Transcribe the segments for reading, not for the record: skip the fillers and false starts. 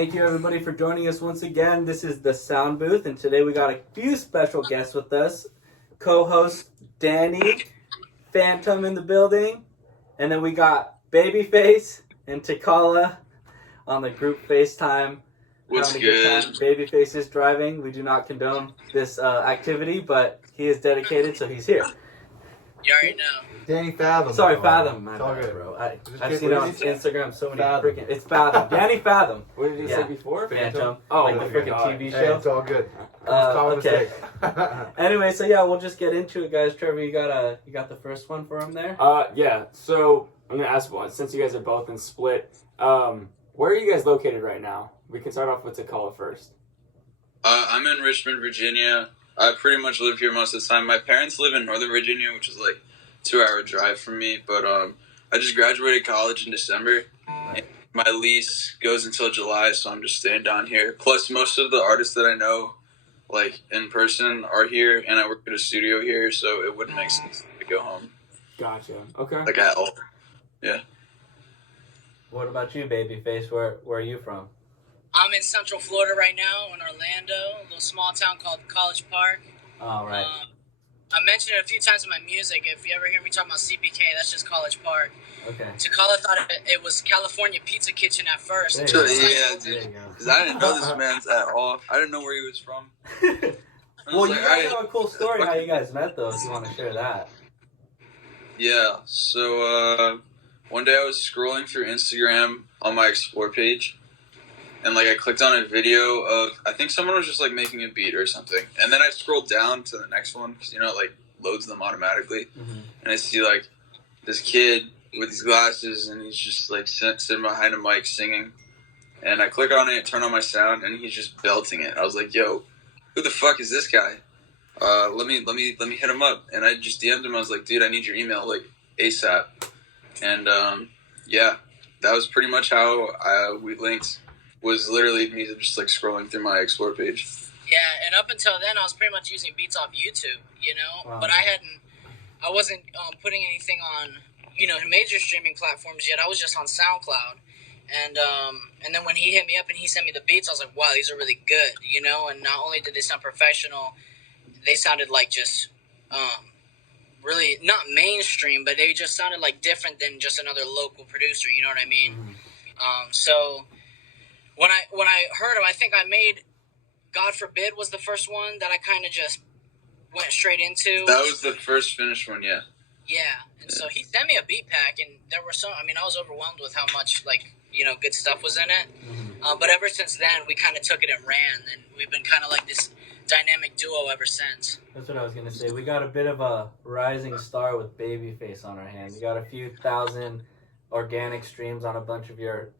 Thank you everybody for joining us once again. This is the Sound Booth, and today we got a few special guests with us. Co-host Danny, Phantom in the building, and then we got Babyface and Tecala on the group FaceTime. What's good? Babyface is driving. We do not condone this activity, but he is dedicated, so he's here. You already know. Danny Fathom. Sorry, Fathom. It's all good, bro. I've seen it on Instagram so many freaking... It's Fathom. Danny Fathom. What did he say before? Phantom. Oh, like the freaking TV show. Hey, it's all good. Okay. Anyway, so yeah, we'll just get into it, guys. Trevor, you got the first one for him there? Yeah. So I'm gonna ask one. Since you guys are both in Split, where are you guys located right now? We can start off with Tecala first. I'm in Richmond, Virginia. I pretty much live here most of the time. My parents live in Northern Virginia, which is like a 2-hour drive from me. But I just graduated college in December. And my lease goes until July, so I'm just staying down here. Plus, most of the artists that I know, like in person, are here, and I work at a studio here, so it wouldn't make sense to go home. Gotcha. Okay. Like at all. Yeah. What about you, Babyface? Where are you from? I'm in Central Florida right now, in Orlando, a little small town called College Park. Oh, right. I mentioned it a few times in my music. If you ever hear me talk about CPK, that's just College Park. Okay. Tecala thought it was California Pizza Kitchen at first. Yeah, dude. Because I didn't know this man's at all. I didn't know where he was from. Well, you guys have a cool story how you guys met, though, if you want to share that. Yeah, so one day I was scrolling through Instagram on my Explore page, and like I clicked on a video of, I think someone was just like making a beat or something, and then I scrolled down to the next one because it like loads them automatically, and I see like this kid with these glasses, and he's just like sitting behind a mic singing, and I click on it, turn on my sound, and he's just belting it. I was like, yo, who the fuck is this guy? Let me hit him up, and I just DM'd him. I was like, dude, I need your email like ASAP, and yeah, that was pretty much how we linked. Was literally me just like scrolling through my Explore page. Yeah, and up until then, I was pretty much using beats off YouTube, you know. Wow. But I wasn't putting anything on, major streaming platforms yet. I was just on SoundCloud, and then when he hit me up and he sent me the beats, I was like, wow, these are really good, And not only did they sound professional, they sounded like just really not mainstream, but they just sounded like different than just another local producer. You know what I mean? So. When I heard him, I think I made God Forbid was the first one that I kind of just went straight into. That was the first finished one, yeah. Yeah, and so he sent me a beat pack, and there were I was overwhelmed with how much, good stuff was in it. But ever since then, we kind of took it and ran, and we've been kind of like this dynamic duo ever since. That's what I was going to say. We got a bit of a rising star with Babyface on our hands. We got a few thousand organic streams on a bunch of your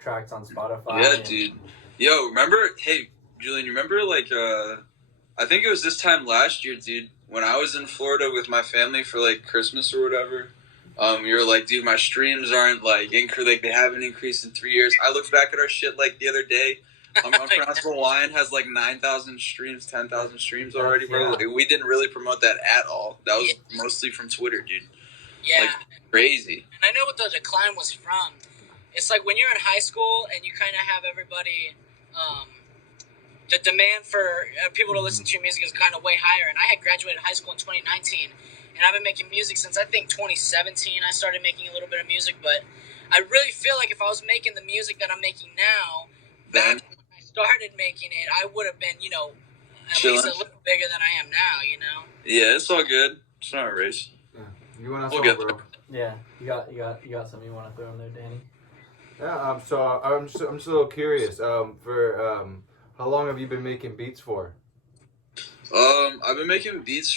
tracks on Spotify. Yeah, dude. Yo, remember? Hey, Julian, you remember I think it was this time last year, dude, when I was in Florida with my family for Christmas or whatever. You were like, dude, my streams aren't they haven't increased in 3 years. I looked back at our shit the other day. Unpronounceable Wine has 9,000 streams, 10,000 streams already, bro. Yeah. We didn't really promote that at all. That was mostly from Twitter, dude. Yeah. Crazy. And I know what the decline was from. It's like when you're in high school and you kind of have everybody, the demand for people to listen to your music is kind of way higher. And I had graduated high school in 2019, and I've been making music since I think 2017. I started making a little bit of music, but I really feel like if I was making the music that I'm making now, back when I started making it, I would have been, at least a little bigger than I am now, Yeah, it's all good. It's not a race. You want to bro. Yeah, you got something you want to throw in there, Danny? Yeah. So I'm just a little curious. For how long have you been making beats for? I've been making beats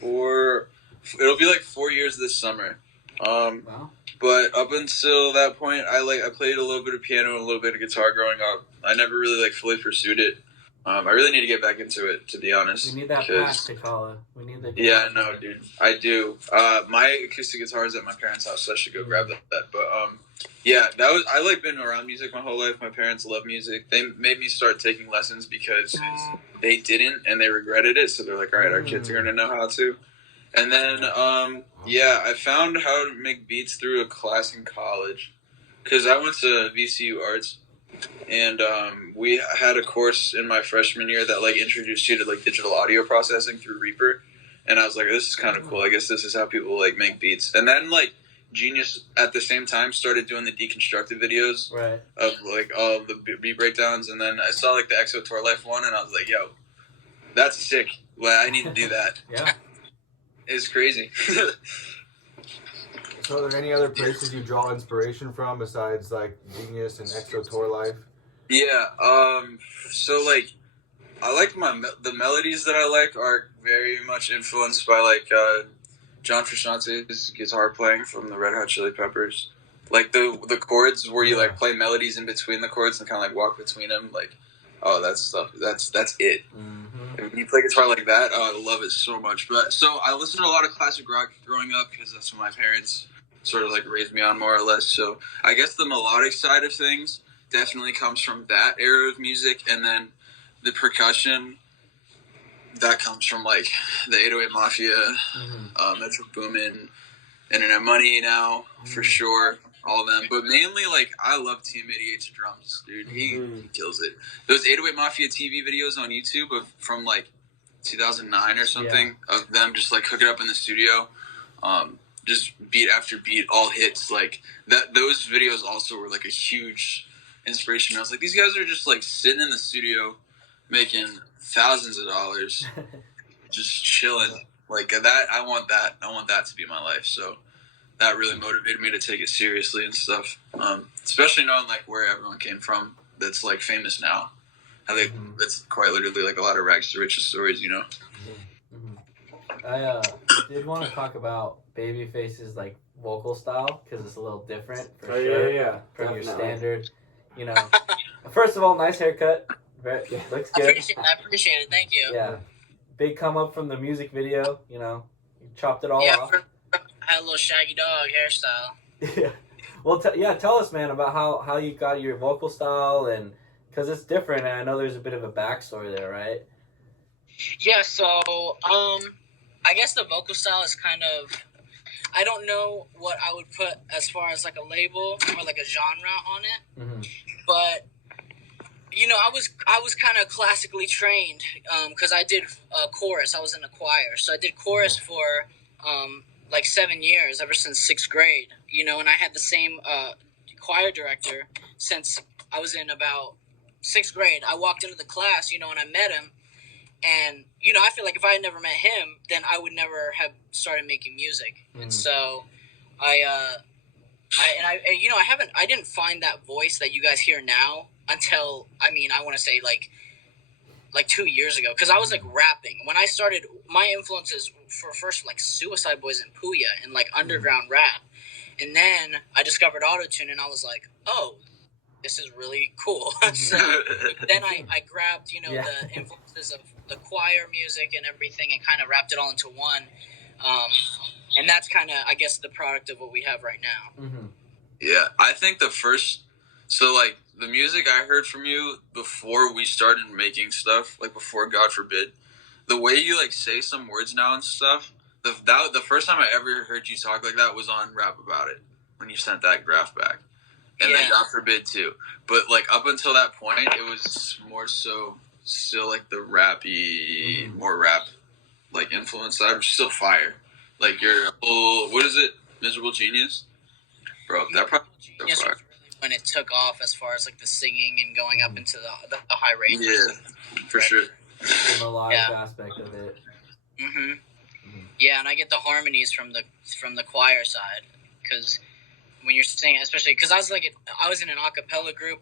for it'll be 4 years this summer. Wow. But up until that point, I played a little bit of piano and a little bit of guitar growing up. I never really fully pursued it. I really need to get back into it, to be honest. We need that pack, Tecala. We need the. Yeah, no, dude, I do. My acoustic guitar is at my parents' house, so I should go grab that. But yeah, I been around music my whole life. My parents love music. They made me start taking lessons because they didn't, and they regretted it. So they're like, all right, our kids are gonna know how to. And then yeah, I found how to make beats through a class in college because I went to VCU Arts. and we had a course in my freshman year that like introduced you to like digital audio processing through Reaper, and I was like, this is kind of cool. I guess this is how people like make beats. And then like Genius at the same time started doing the deconstructed videos of like all the beat breakdowns, and then I saw like the Exo Tour Life one, and I was like, yo, that's sick. Well, I need to do that. Yeah, it's crazy. So, are there any other places you draw inspiration from besides like Genius and Exo Tour Life? Yeah. So like, I like the melodies that I like are very much influenced by like John Frusciante's guitar playing from the Red Hot Chili Peppers. Like the chords where you like play melodies in between the chords and kind of like walk between them. Like, oh, that's stuff. That's it. And when you play guitar like that, oh, I love it so much. But so I listened to a lot of classic rock growing up because that's what my parents sort of like raised me on more or less. So I guess the melodic side of things definitely comes from that era of music, and then the percussion that comes from like the 808 Mafia, Metro Boomin, Internet Money now for sure, all of them. But mainly like I love TM88's drums, dude. He kills it. Those 808 Mafia TV videos on YouTube from like 2009 or something of them just like hooking up in the studio, just beat after beat, all hits like that. Those videos also were like a huge inspiration. I was like, these guys are just like sitting in the studio making thousands of dollars, just chilling like that. I want that to be my life. So that really motivated me to take it seriously and stuff. Especially knowing like where everyone came from that's like famous now. How they that's quite literally like a lot of rags to riches stories, you know. I did want to talk about Babyface's like vocal style because it's a little different for sure from your standard. You know, first of all, nice haircut. Looks good. I appreciate it. Thank you. Yeah, big come up from the music video. You know, you chopped it all off. I had a little shaggy dog hairstyle. Yeah. Well, tell us, man, about how you got your vocal style, and because it's different, and I know there's a bit of a backstory there, right? Yeah. So, I guess the vocal style is kind of, I don't know what I would put as far as like a label or like a genre on it, but you know, I was kind of classically trained because I did chorus. I was in a choir, so I did chorus for like 7 years, ever since 6th grade. You know, and I had the same choir director since I was in about 6th grade. I walked into the class, you know, and I met him, and you know, I feel like if I had never met him, then I would never have started making music. And so I didn't find that voice that you guys hear now until, I mean, I want to say like 2 years ago, because I was like rapping when I started. My influences for first like Suicide Boys and Puya and like underground rap, and then I discovered autotune and I was like, oh, this is really cool. So then I grabbed, you know, the influences of the choir music and everything and kind of wrapped it all into one, and that's kind of, I guess, the product of what we have right now. Yeah, I think so like the music I heard from you before we started making stuff, like before God forbid, the way you like say some words now and stuff, the first time I ever heard you talk like that was on Rap About It, when you sent that graph back. And then God forbid too. But like up until that point, it was more so still like the rappy, more rap like influence side, which is still fire. Like your whole, what is it? Miserable Genius? Bro, that probably Genius was really when it took off as far as like the singing and going up into the high range. Yeah, for sure. The melodic aspect of it. Yeah, and I get the harmonies from the choir side, because when you're singing, especially because I was in an a cappella group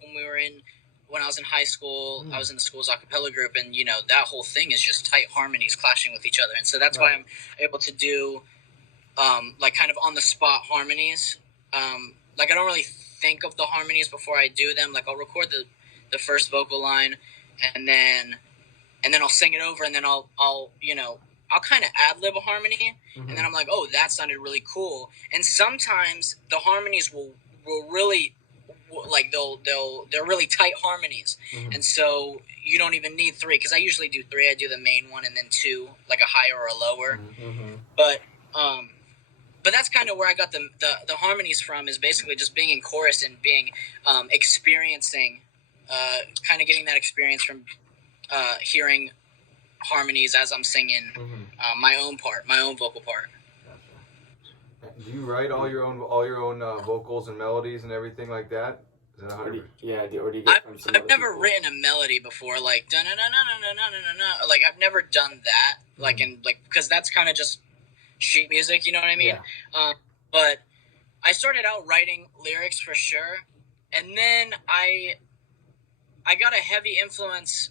when I was in high school. I was in the school's a cappella group, and you know, that whole thing is just tight harmonies clashing with each other, and so that's why I'm able to do like kind of on the spot harmonies. Like I don't really think of the harmonies before I do them. Like I'll record the first vocal line, and then I'll sing it over, and then I'll kind of ad-lib a harmony, and then I'm like, oh, that sounded really cool. And sometimes the harmonies will really, like, they're really tight harmonies, and so you don't even need 3, because I usually do 3. I do the main one and then 2, like a higher or a lower. But that's kind of where I got the harmonies from, is basically just being in chorus and being experiencing kind of getting that experience from hearing harmonies as I'm singing my own vocal part. Do you write all your own vocals and melodies and everything like that? Is that 100%? Or do you get from some I've other never people? written a melody before, like da na na na na na na na. Like I've never done that, because that's kind of just sheet music, you know what I mean? Yeah. But I started out writing lyrics for sure, and then I got a heavy influence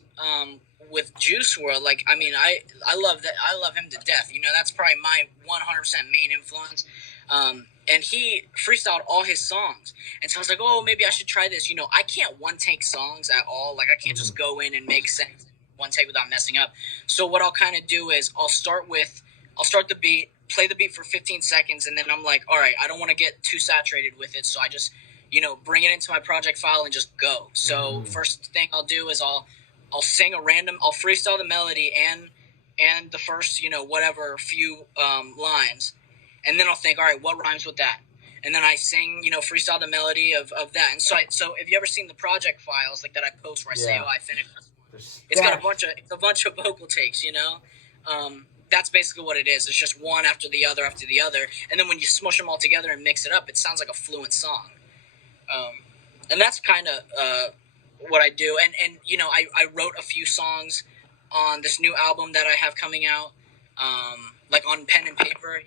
with Juice WRLD. Like, I mean, I love that. I love him to death. You know, that's probably my 100% main influence. And he freestyled all his songs. And so I was like, oh, maybe I should try this. You know, I can't one-take songs at all. Like, I can't just go in and make sense one take without messing up. So what I'll kind of do is I'll start the beat, play the beat for 15 seconds, and then I'm like, all right, I don't want to get too saturated with it. So I just, bring it into my project file and just go. So first thing I'll do is I'll freestyle the melody and the first, whatever few lines. And then I'll think, all right, what rhymes with that? And then I sing, freestyle the melody of that. And so if you ever seen the project files like that I post where I say, oh, I finished this one. It's got a bunch of vocal takes, That's basically what it is. It's just one after the other. And then when you smush them all together and mix it up, it sounds like a fluent song. And that's kind of what I do. And I wrote a few songs on this new album that I have coming out, like on pen and paper,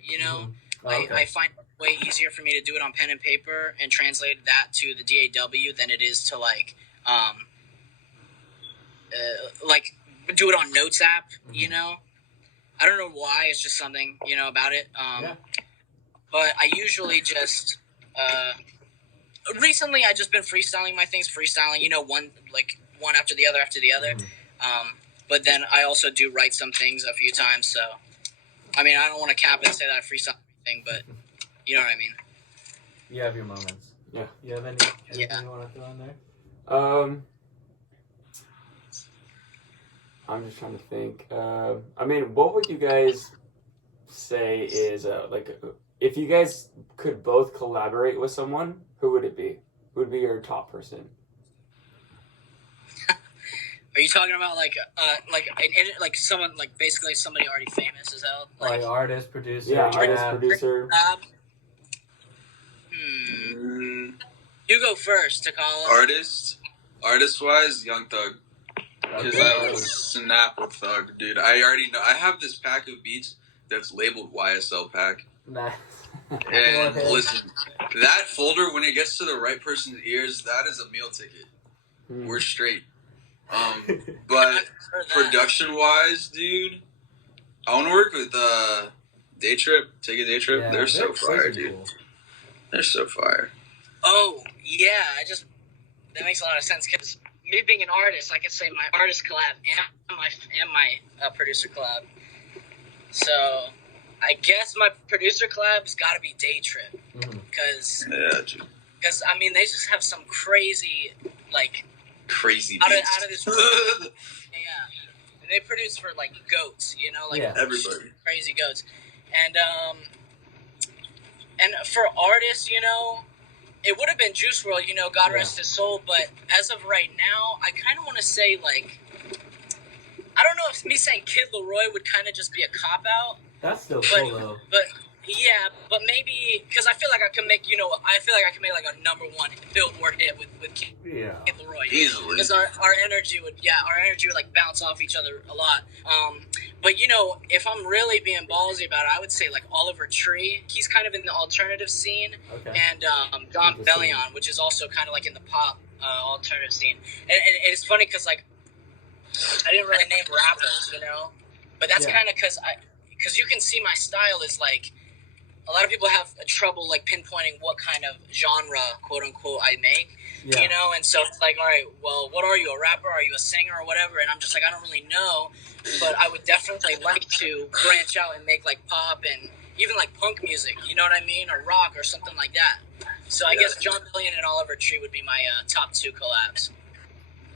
Okay. I find it way easier for me to do it on pen and paper and translate that to the DAW than it is to like do it on Notes app, I don't know why. It's just something, about it. But I usually just recently I just been freestyling my things, one after the other. But then I also do write some things a few times. So, I mean, I don't want to cap it and say that I freestyle everything, but you know what I mean. You have your moments. Yeah. You have anything you want to throw in there? I'm just trying to think. I mean, what would you guys say is if you guys could both collaborate with someone, who would it be? Who would be your top person? Are you talking about someone basically somebody already famous as hell? Like artist, producer. Yeah, artist, producer. You go first, Tecala. Artist-wise, Young Thug. Because I would snap with Thug, dude. I already know. I have this pack of beats that's labeled YSL pack. Nice. And listen, that folder, when it gets to the right person's ears, that is a meal ticket. We're straight. But production-wise, dude, I want to work with Day Trip. Take a Day Trip. Yeah, they're so fire, dude. Cool. They're so fire. Oh, yeah. That makes a lot of sense because me being an artist, I could say my artist collab and my producer collab. So I guess my producer collab's got to be Day Trip because I mean they just have some crazy beats. out of this world. Yeah, and they produce for goats, everybody, crazy goats, and for artists, it would have been Juice WRLD, God rest his soul. But as of right now, I kind of want to say I don't know if me saying Kid Laroi would kind of just be a cop out. That's still cool though. But maybe because I feel like I can make like a number one Billboard hit with Kid Laroi easily because our energy would bounce off each other a lot. But if I'm really being ballsy about it, I would say Oliver Tree. He's kind of in the alternative scene, and Don Bellion, which is also kind of in the pop alternative scene. And it's funny because I didn't really name rappers, but that's kind of because you can see my style is a lot of people have trouble pinpointing what kind of genre, quote unquote, I make. And so it's all right, well, what are you, a rapper? Are you a singer or whatever? And I'm just I don't really know, but I would definitely like to branch out and make pop and even punk music, you know what I mean? Or rock or something like that. So I guess John Billion and Oliver Tree would be my top two collabs.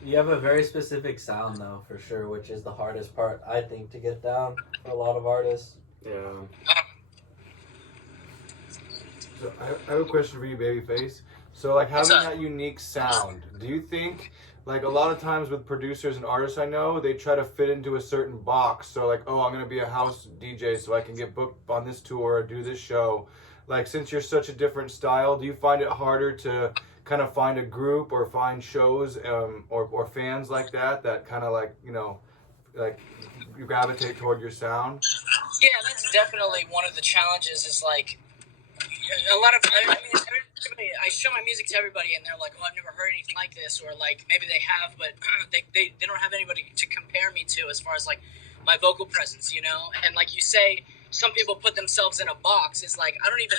You have a very specific sound though, for sure, which is the hardest part, I think, to get down for a lot of artists. Yeah. So I have a question for you, Babyface. So having that unique sound, do you think like a lot of times with producers and artists I know, they try to fit into a certain box. So like, oh, I'm gonna be a house DJ so I can get booked on this tour or do this show. Like, since you're such a different style, do you find it harder to kind of find a group or find shows or fans like that kind of like, you know, like you gravitate toward your sound? Yeah, that's definitely one of the challenges. Is like a lot of, I mean, everybody, I show my music to everybody, and they're like, "Oh, I've never heard anything like this," or like maybe they have, but they don't have anybody to compare me to as far as like my vocal presence, you know. And like you say, some people put themselves in a box. It's like I don't even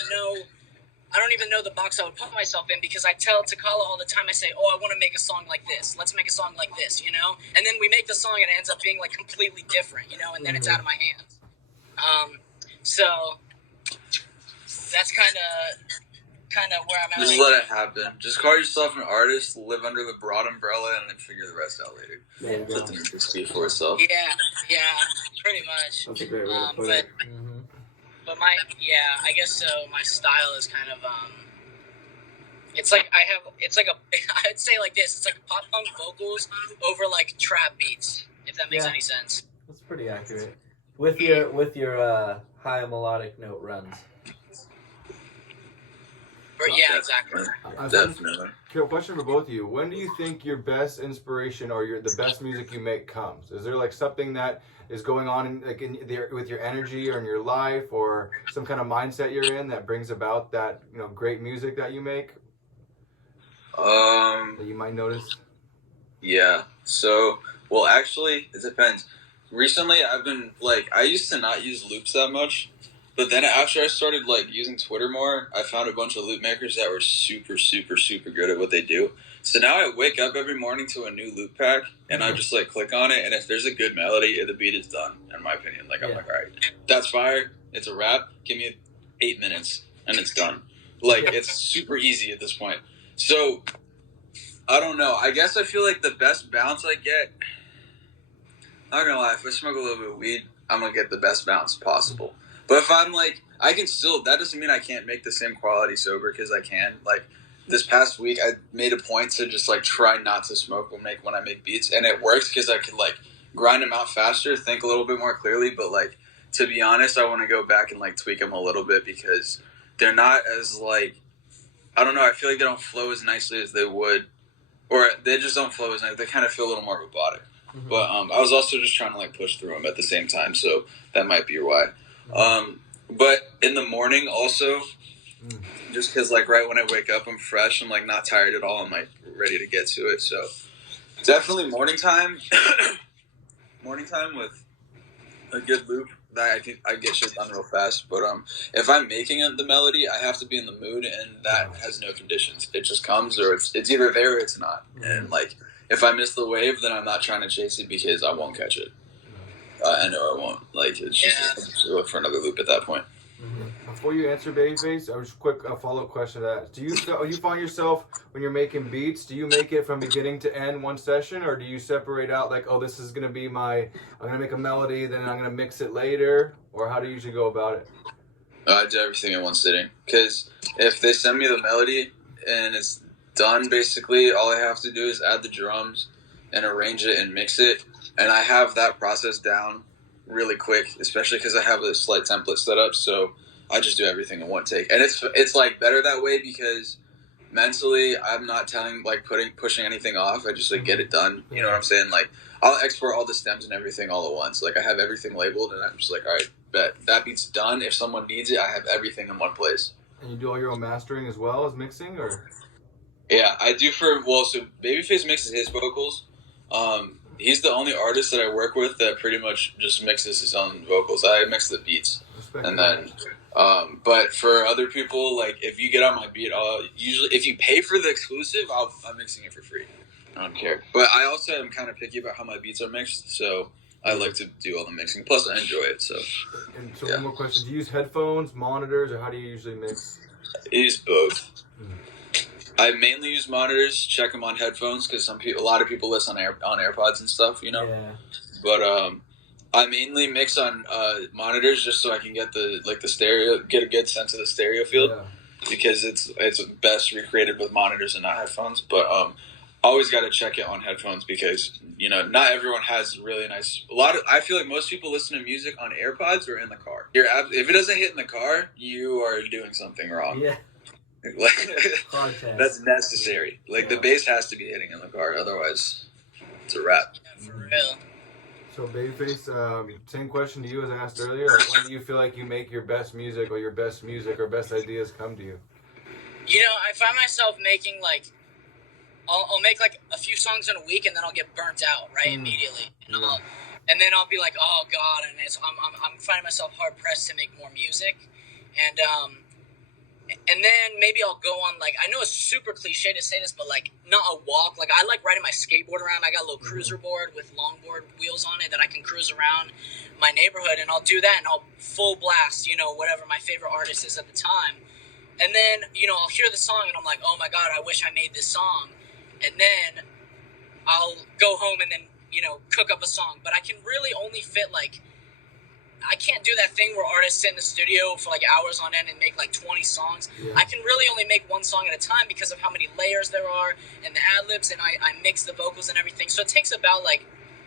know the box I would put myself in, because I tell Tecala all the time, I say, oh, I want to make a song like this. Let's make a song like this, you know? And then we make the song and it ends up being like completely different, you know? And then it's out of my hands. So that's kind of where I'm at. Just let it happen. Just call yourself an artist, live under the broad umbrella, and then figure the rest out later. There you go. Let the music speak for itself. Yeah, pretty much. That's a great way to put it. But I guess so. My style is kind of, it's like I'd say like this. It's like pop punk vocals over like trap beats, if that makes any sense. That's pretty accurate. With your high melodic note runs. Yeah, exactly. Definitely. Question for both of you. When do you think your best inspiration or the best music you make comes? Is there like something that is going on with your energy or in your life, or some kind of mindset you're in that brings about that, you know, great music that you make? That you might notice? Yeah. So, well, actually, it depends. Recently, I've been, like, I used to not use loops that much, but then after I started, like, using Twitter more, I found a bunch of loop makers that were super, super, super good at what they do. So now I wake up every morning to a new loop pack, and I just, like, click on it, and if there's a good melody, the beat is done, in my opinion. Like, I'm like, all right, that's fire, it's a rap, give me 8 minutes, and it's done. Like, it's super easy at this point. So, I don't know. I guess I feel like the best bounce I get, not gonna lie, if I smoke a little bit of weed, I'm gonna get the best bounce possible. But if I'm like, I can still, that doesn't mean I can't make the same quality sober, because I can. Like, this past week, I made a point to just, like, try not to smoke when I make beats, and it works because I can, like, grind them out faster, think a little bit more clearly, but, like, to be honest, I want to go back and, like, tweak them a little bit, because they're not as, like, I don't know, I feel like they don't flow as nicely as they would, or they just don't flow as nice. They kind of feel a little more robotic. Mm-hmm. But I was also just trying to, like, push through them at the same time, so that might be why. But in the morning also, just because, like, right when I wake up, I'm fresh, I'm, like, not tired at all, I'm, like, ready to get to it, so definitely morning time with a good loop, that I get shit done real fast. But if I'm making the melody, I have to be in the mood, and that has no conditions. It just comes, or it's either there or it's not. And, like, if I miss the wave, then I'm not trying to chase it, because I won't catch it. I know I won't. Like, it's just look for another loop at that point. Before you answer Babyface, I just quick follow-up question to that. Do you find yourself, when you're making beats, do you make it from beginning to end one session, or do you separate out, like, oh, this is going to be I'm going to make a melody, then I'm going to mix it later, or how do you usually go about it? I do everything in one sitting, because if they send me the melody and it's done, basically, all I have to do is add the drums and arrange it and mix it, and I have that process down really quick, especially because I have a slight template set up, so I just do everything in one take. And it's like better that way, because mentally I'm not pushing anything off. I just, like, get it done. You know what I'm saying? Like, I'll export all the stems and everything all at once. Like, I have everything labeled, and I'm just like, all right, bet that beat's done. If someone needs it, I have everything in one place. And you do all your own mastering as well as mixing, or? Yeah, I do so Babyface mixes his vocals. He's the only artist that I work with that pretty much just mixes his own vocals. I mix the beats. And then, but for other people, like, if you get on my beat, usually, if you pay for the exclusive, I'm mixing it for free. I don't care. But I also am kind of picky about how my beats are mixed, so I like to do all the mixing. Plus, I enjoy it, so. And so one more question. Do you use headphones, monitors, or how do you usually mix? I use both. I mainly use monitors, check them on headphones, because a lot of people listen on AirPods and stuff, you know? Yeah. But, I mainly mix on monitors just so I can get the stereo, get a good sense of the stereo field, because it's best recreated with monitors and not headphones. But always got to check it on headphones because, you know, not everyone has really nice. I feel like most people listen to music on AirPods or in the car. If it doesn't hit in the car, you are doing something wrong. Yeah. Like, Hard test. that's necessary. Like, the bass has to be hitting in the car. Otherwise, it's a wrap. Yeah, for real. So, Babyface, same question to you as I asked earlier. Like, when do you feel like you make your best music or best ideas come to you? You know, I find myself making like, I'll make like a few songs in a week and then I'll get burnt out immediately. And then I'll be like, oh God, and I'm finding myself hard pressed to make more music, and then maybe I'll go on, like, I know it's super cliche to say this, but like not a walk. Like I like riding my skateboard around. I got a little cruiser board with longboard wheels on it that I can cruise around my neighborhood, and I'll do that and I'll full blast, you know, whatever my favorite artist is at the time. And then, you know, I'll hear the song and I'm like, oh my God, I wish I made this song. And then I'll go home and then, you know, cook up a song. But I can really only fit like, I can't do that thing where artists sit in the studio for like hours on end and make like 20 songs. Yeah. I can really only make one song at a time because of how many layers there are and the ad-libs, and I mix the vocals and everything. So it takes about like,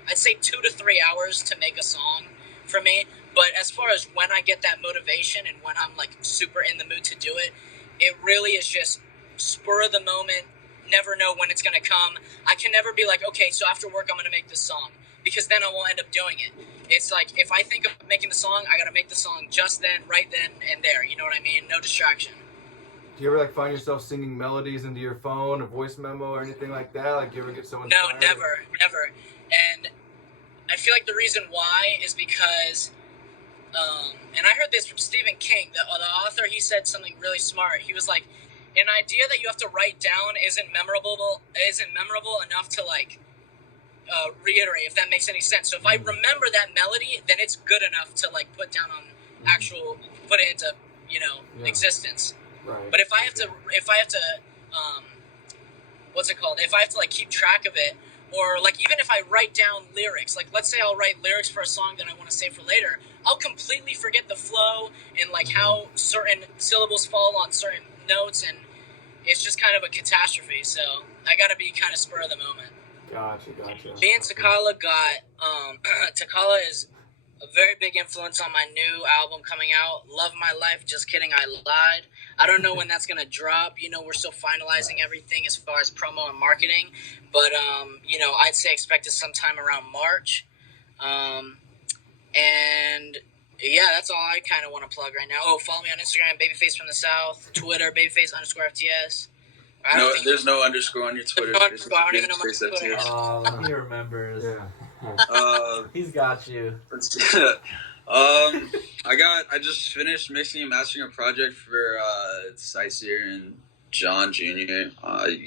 I'd say 2 to 3 hours to make a song for me. But as far as when I get that motivation and when I'm like super in the mood to do it, it really is just spur of the moment. Never know when it's going to come. I can never be like, okay, so after work I'm going to make this song, because then I won't end up doing it. It's like, if I think of making the song, I got to make the song just then, right then and there. You know what I mean? No distraction. Do you ever like find yourself singing melodies into your phone, a voice memo or anything like that? Like, do you ever get someone? No, never. And I feel like the reason why is because, and I heard this from Stephen King, the author. He said something really smart. He was like, an idea that you have to write down isn't memorable enough to like reiterate, if that makes any sense. So if I remember that melody, then it's good enough to like put down on put it into, you know, existence. Right. But if I have to what's it called? If I have to like keep track of it, or like even if I write down lyrics, like let's say I'll write lyrics for a song that I want to save for later, I'll completely forget the flow and like how certain syllables fall on certain notes, and it's just kind of a catastrophe. So I gotta be kind of spur of the moment. Gotcha. Me and Tecala Tecala is a very big influence on my new album coming out, Love My Life, Just Kidding, I Lied. I don't know when that's going to drop. You know, we're still finalizing everything as far as promo and marketing. But, you know, I'd say expect it sometime around March. And, yeah, that's all I kind of want to plug right now. Oh, follow me on Instagram, BabyFaceFromTheSouth, Twitter, BabyFace_FTS. No, there's no underscore on your Twitter. No underscore. I don't even know my Twitter. Oh, he remembers. Yeah. He's got you. I just finished mixing and mastering a project for Sightseer and John Jr. You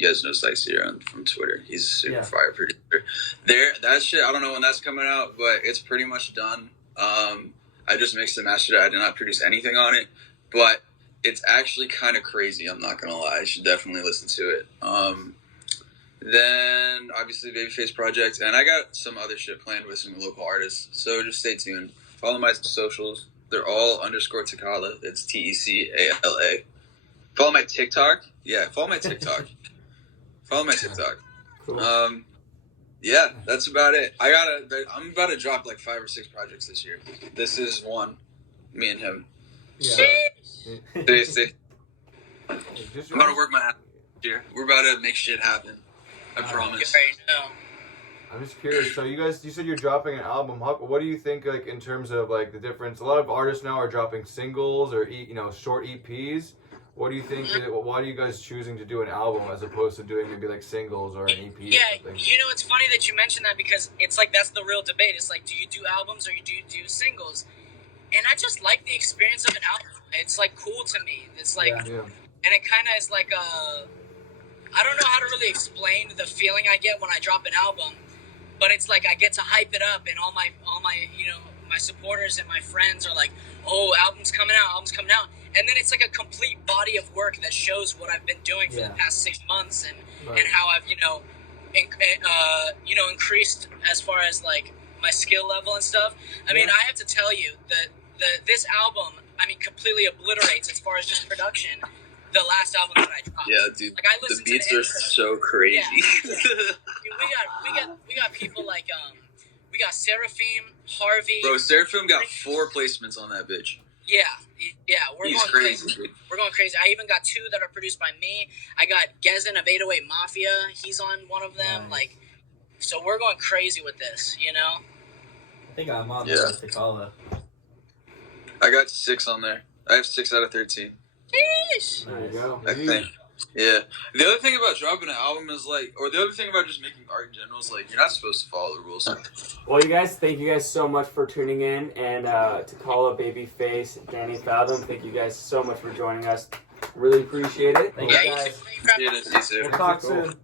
guys know Sightseer from Twitter. He's a super fire producer. That shit, I don't know when that's coming out, but it's pretty much done. I just mixed and mastered it. I did not produce anything on it, but it's actually kind of crazy. I'm not gonna lie. You should definitely listen to it. Then obviously Babyface Project, and I got some other shit planned with some local artists. So just stay tuned. Follow my socials. They're all _Tecala. It's Tecala. Follow my TikTok. Yeah, follow my TikTok. Cool. Yeah, that's about it. I'm about to drop like 5 or 6 projects this year. This is one. Me and him. Yeah. Seriously. I'm about to work my ass here. We're about to make shit happen. I promise. I'm just curious. So you said you're dropping an album. What do you think, like, in terms of like the difference? A lot of artists now are dropping singles or short EPs. What do you think? Why are you guys choosing to do an album as opposed to doing maybe like singles or an EP? Yeah, or something? you know, it's funny that you mentioned that, because it's like that's the real debate. It's like, do you do albums or do you do singles? And I just like the experience of an album. It's like cool to me. It's like, and it kind of is like I don't know how to really explain the feeling I get when I drop an album, but it's like I get to hype it up, and all my you know, my supporters and my friends are like, oh, album's coming out, and then it's like a complete body of work that shows what I've been doing for the past 6 months, and how I've increased as far as like my skill level and stuff. I mean, I have to tell you that this album, I mean, completely obliterates as far as just production the last album that I dropped. Yeah, dude. Like I The listened beats to the are intro. so crazy. Yeah. we got people like we got Seraphim, Harvey. Bro, Seraphim got 4 placements on that bitch. Yeah, we're He's going crazy. crazy. We're going crazy. I even got 2 that are produced by me. I got Gezin of 808 Mafia. He's on one of them. Nice. Like, so we're going crazy with this, you know? I think I'm on Yeah. the Tecala. I got 6 on there. I have 6 out of 13. Sheesh. There you go. I think. Yeah. The other thing about dropping an album is like, or the other thing about just making art in general is like, you're not supposed to follow the rules. Well, you guys, thank you guys so much for tuning in, and Tecala, Babyface, Danny Fathom, thank you guys so much for joining us. Really appreciate it. Thank Yeah, you you guys. too. Thank you for having Yeah, us. that's easy. We'll talk soon.